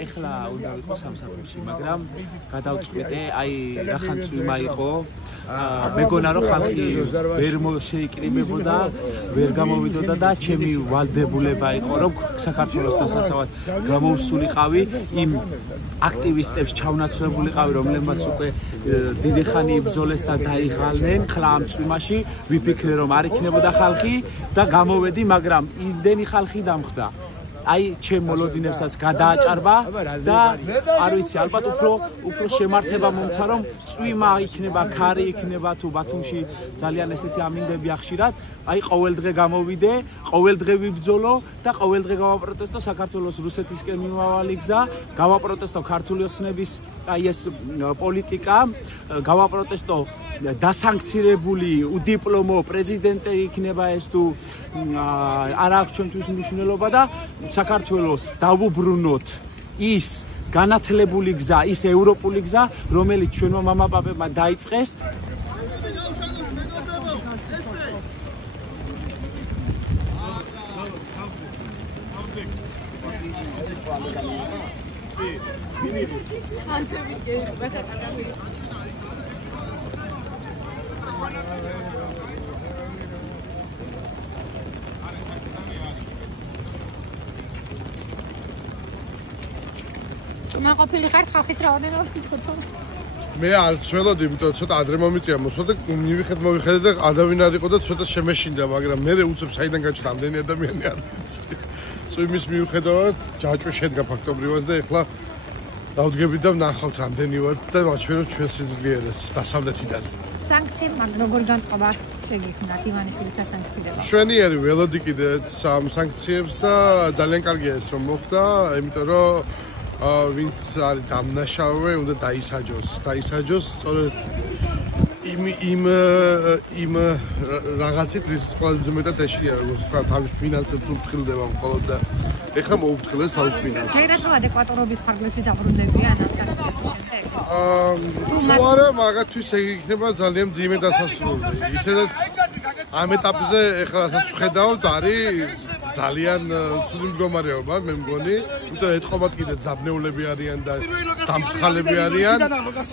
ეხლა უნდა ვიყო სამსახურში, მაგრამ გადავწყვიტე, აი რახან წვიმა იყო, მეგონა რომ ხალხი ვერ შეიკრიბებოდა, ვერ გამოვიდოდა და ჩემი ვალდებულება იყო, რომ საქართველოს დასაცავად გამოვსულიყავი, იმ აქტივისტებს ჩავნაცვლებულიყავი, რომლებმაც უკვე დიდი ხანი იბრძოლეს და დაიღალნენ, ხლა ამ წვიმაში ვიფიქრე, რომ არ იქნებოდა ხალხი და გამოვედი, მაგრამ იმდენი ხალხი დამხდა. აი ჩემ მოლოდინებსაც გადააჭარბა და არ ვიცი ალბათ უფრო შემართება მომცა რომ წვიმა იქნება, ქარი იქნება თუ ბათუმში ძალიან ესეთი ამინდები ახშირად, აი ყოველდღე გამოვიდე, ყოველდღე ვიბრძოლო და ყოველდღე გავაპროტესტო საქართველოს რუსეთისკენ მიმავალი გზა, გავაპროტესტო ქართული ოცნების აი ეს პოლიტიკა, გავაპროტესტო დასანქცირებული უდიპლომო პრეზიდენტი იქნება ეს თუ არ აქვს ჩვენთვის მნიშვნელობა და საქართველოს დავუბრუნოთ ის განათლებული გზა, ის ევროპული გზა, რომელიც ჩვენმა მამაპაპებმა დაიწყეს. მე ყოფილი ხარ ხალხის რაოდენობა ვფიქრობ. მე არ ცველოდი, იმიტომ ცოტა ადრე მომიწია მოსვლა და მივიხედე და ადამიანი არ იყო და ცოტა შემეშინდა, მაგრამ მე უცებ საიდან გაჩნდა ამდენი ადამიანი არ ვიცი. წვიმის მიუხედავად ჯაჭვი შედგა ფაქტობრივად და ეხლა დავდგები და ვნახავთ რამდენი ვარ და ვაჩვენებ ჩვენ სიძლიერეს დასავლეთიდან. სანქციები მაგრამ როგორ განწყობა შეგიქმნათ ივანიშვილის დასანქცირება? შვენიერი ველოდი კიდე სამ სანქციებს და ძალიან კარგია ეს რომ მოხდა, იმიტომ რომ ვინც არის დამნაშავე, უნდა დაისაჯოს, სწორედ იმ რაღაცით, რის ყველაზე მეტად ეშია, როგორც თქვა, თავის ფინანსებს უფრთხილდება მხოლოდ და ეხლა მოუფრთხილებს თავის ფინანსებს. შეიძლება ადეკვატურობის ფარგლებში დაბრუნდებიან ამ სანქციების შემდეგ? თუ არა, მაგათთვის ეგ იქნება ძალიან მძიმე დასასრული. ისედაც ამ ეტაპზე ეხლა რასაც ვხედავთ, არის ძალიან ცუდი მდგომარეობა, მე მგონი, იმიტომ ეთყობათ კიდე ძაბნეულები არიან და დამფრთხალები არიან.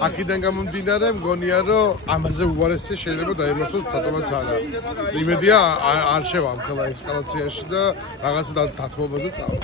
აქედან გამომდინარე, მგონია, რომ ამაზე უარესი შეიძლება დაემართოს ფატომაც არა. იმედია არ შევამხელა ესკალაციაში და რაღაცა დათმობაზე წავა.